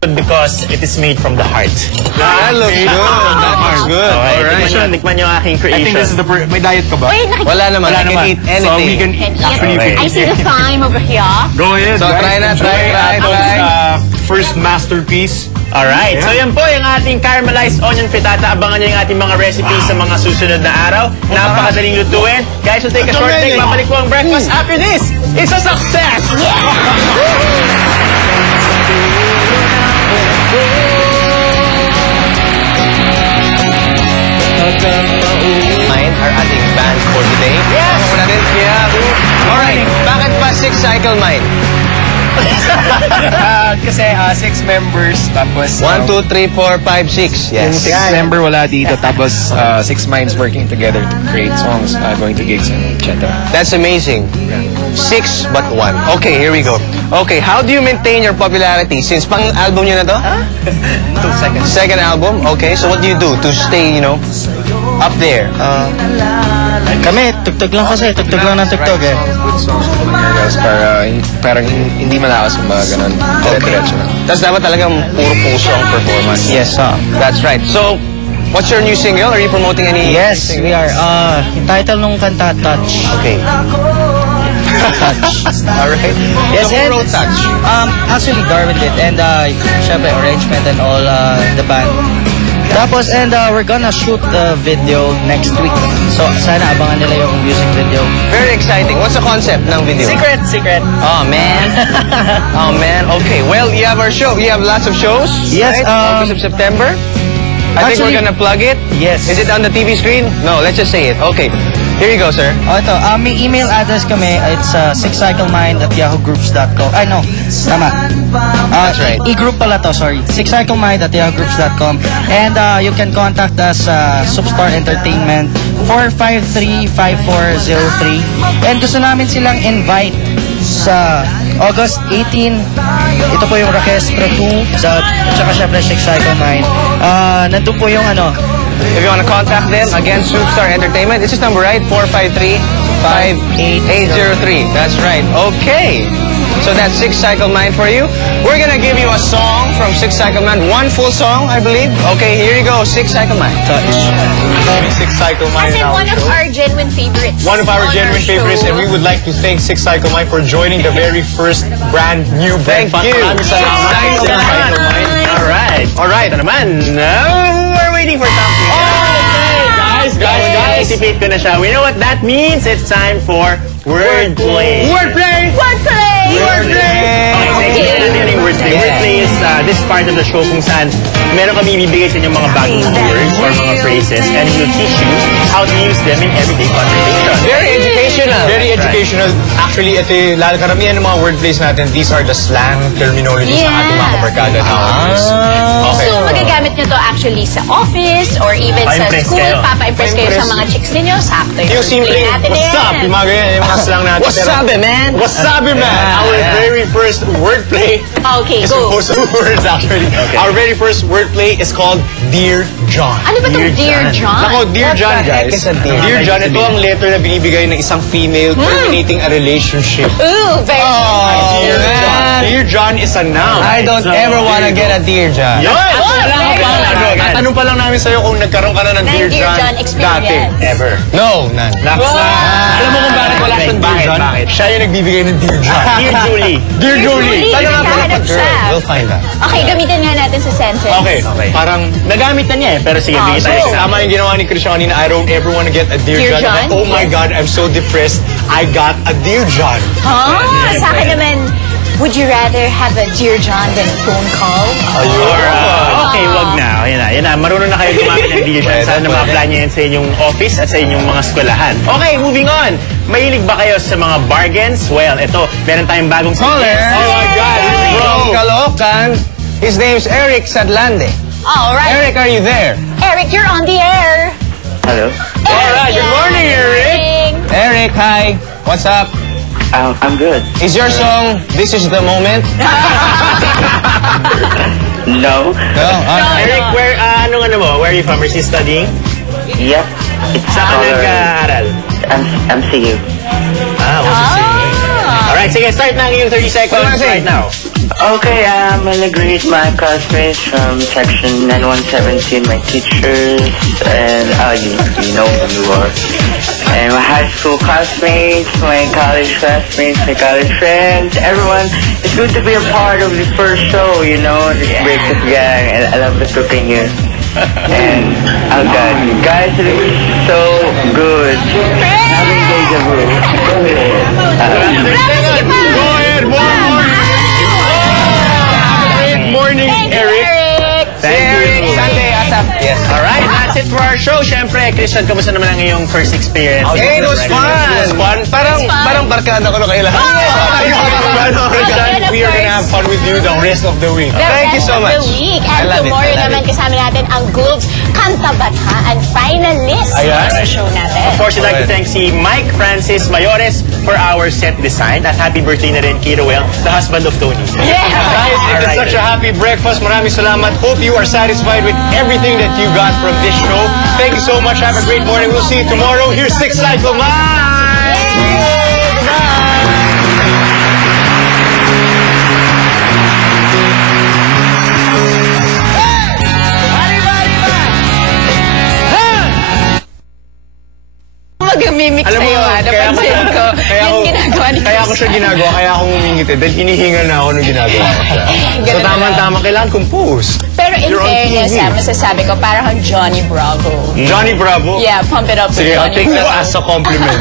because it is made from the heart. That looks good. That looks good. Alright, tikman nyo ang aking creation. I think this is the... May diet ka ba? Wala naman. I can eat anything. So we can actually... I see the thyme over here. Go ahead. So try na, try. First masterpiece. Alright, so yan po yung ating caramelized onion frittata. Abangan nyo yung ating mga recipes sa mga susunod na araw. Napakadaling lutuin. Guys, we'll take a short break. Babalik po ang breakfast after this. It's a success! Our ating band for today. Yes! Alright, bakit pa 6-cycle mind? Kasi 6 members, tapos... 1, 2, 3, 4, 5, 6. Yung Yes. 6th member wala dito, tapos 6 minds working together to create songs, going to gigs, and etc. That's amazing. 6 but 1. Okay, here we go. Okay, how do you maintain your popularity? Since pang album nyo na to? 2 seconds. Second album? Okay, so what do you do to stay, you know, up there? Kami, tugtog lang kasi. Tugtog lang ng tugtog eh. Good songs para parang hindi malakas yung mga ganun. Dire-diretso lang. Tapos dapat talagang puro puso ang performance. Yes, That's right. So, what's your new single? Are you promoting any? Yes, we are. Yung title nung kanta, Touch. Okay. Touch. Alright. Yes, So, who and wrote Touch? actually Darwin did, and syempre arrangement and all the band. Tapos, and we're gonna shoot the video next week. So, sana abangan nila yung music video. Very exciting. What's the concept ng video? Secret. Oh, man. Oh, man. Okay. Well, you have our show. You have lots of shows. Yes, Right? August of September. I think we're actually- gonna plug it. Yes. Is it on the TV screen? No, let's just say it. Okay. Here you go, sir. Ito, may email address kami. It's 6cyclemind@yahoogroups.com. Ay, no. Tama. That's right. E-group pala to, sorry. 6cyclemind@yahoogroups.com. And you can contact us Substar Entertainment 453-5403. And gusto namin silang invite sa August 18. Ito po yung Orchestra 2 at saka syempre 6cyclemind. Nandun po yung If you want to contact them, again, Superstar Entertainment. This is number, right? 453-5803. That's right. Okay. So that's 6-cycle mind for you. We're going to give you a song from 6-cycle mind. One full song, I believe. Okay, here you go. 6-cycle mind. touch. 6-cycle As in one of our genuine favorites. One of our on genuine show. favorites, and we would like to thank 6-cycle mind for joining the very first brand new Thank breakfast. you. Maraming salamat. 6-cycle mind. Alright, ito naman. Now, we're waiting for something. Guys. Isipit ko na siya. We know what that means. It's time for Wordplay. Wordplay! Okay. Wordplay is this part of the show kung saan meron kami ibibigay sa inyo mga bagong words or mga phrases, and we'll teach you how to use them in everyday conversation. Very educational. Very educational. Actually, ito yung karamihan ng mga wordplays natin, these are the slang terminologies ng ating mga kabarkada nowadays. Okay. So, magagamit nyo to actually sa office or even sa Pa-impress school. kayo. Papa-impress kayo sa mga chicks ninyo. Sakto Yung simpleng, what's up? Yung mga ganyan, yung mga slang natin. What's up, man? What's up, man? Our very first wordplay Okay, is go. composed of words, actually. Our very first wordplay is called Dear John. Ano ba itong Dear John? Nako, Dear John, the heck guys. is a Dear Dear John? John, ito ang letter na binibigay ng isang female terminating a relationship. Ooh, very Dear man. John. Dear John is a noun. I don't ever want to get a Dear John. Yun! Tatanong pa lang namin sa'yo kung nagkaroon ka na ng Dear Dear John John experience. dati. Ever. No, none. Alam mo kung bakit wala siyang Dear John? Bakit? Siya yung nagbibigay ng Dear John. Dear Julie. Dear Julie. Julie. Talaga pala Naghahanap pag-girl. siya. We'll find that. Okay, gamitin nga natin sa sentence. Okay. Parang Nagamit na niya eh, pero sige, bigay tayo so, sa tama yung ginawa ni Christian kanina. I don't ever want to get a Dear Dear John. John? Oh my Yes. God, I'm so depressed. I got a Dear John. Sa akin naman, would you rather have a Dear John than a phone call? Okay, wag na. Yan na. Marunong na kayo gumamit ng Dear John. Sana ma-apply niyo yan sa inyong office at sa inyong mga eskwelahan. Okay, moving on. Mahilig ba kayo sa mga bargains? Well, ito, meron tayong bagong Caller. Oh my God. From Caloocan, his name's Eric Sadlande. All right. Eric, are you there? Eric, you're on the air. Hello. All right, good morning, Eric. Eric, hi. What's up? I'm good. Is your song This Is The Moment? No. No. Eric, where are you from? Are you studying? Yep. It's Saan ka nag-aaral? MCU. Alright, sige, start na ang iyong 30 seconds right now. Okay, I'm gonna greet my classmates from section 9117, my teachers, and you know who you are. And my high school classmates, my college classmates, my college friends, everyone. It's good to be a part of the first show, you know, this Breakfast Gang, and I love the cooking here. And, oh God, you guys look so good. Having deja vu. Go ahead, Good morning, Eric. Thank you. Sunday, Asap. Yes. Alright, that's it for our show. Siyempre, Christian, kamusta naman ang iyong first experience? Hey, it was fun. It was fun. Parang barkada ko na kayo lahat. We are gonna have fun with you the rest of the week. Thank you so much. The week. I And love it. tomorrow I love naman kasama natin ang Globes Kanta Bathaan finalist sa show natin. Of course, I'd like to thank si Mike Francis Mayores for our set design. At happy birthday na rin, Kira Well, the husband of Tony. Guys, it is such a happy breakfast. Maraming salamat. Hope you are satisfied with everything that you got from this show. Thank you so much. Have a great morning. We'll see you tomorrow. Here's 6 Cycle Mind. Mag-mimic Alam mo, sa'yo, napansin ko. Yung ginagawa ni Kaya ako siya ginagawa, kaya ako ngumingit eh. Dahil hinihingal na ako nung ginagawa ko siya. So tama-tama, kailangan compose. Pero in You're on fairness, TV. masasabi ko, parang kang Johnny Bravo. Johnny Bravo. Yeah, pump it up with Sige, I'll Johnny take that Bravo. as a compliment.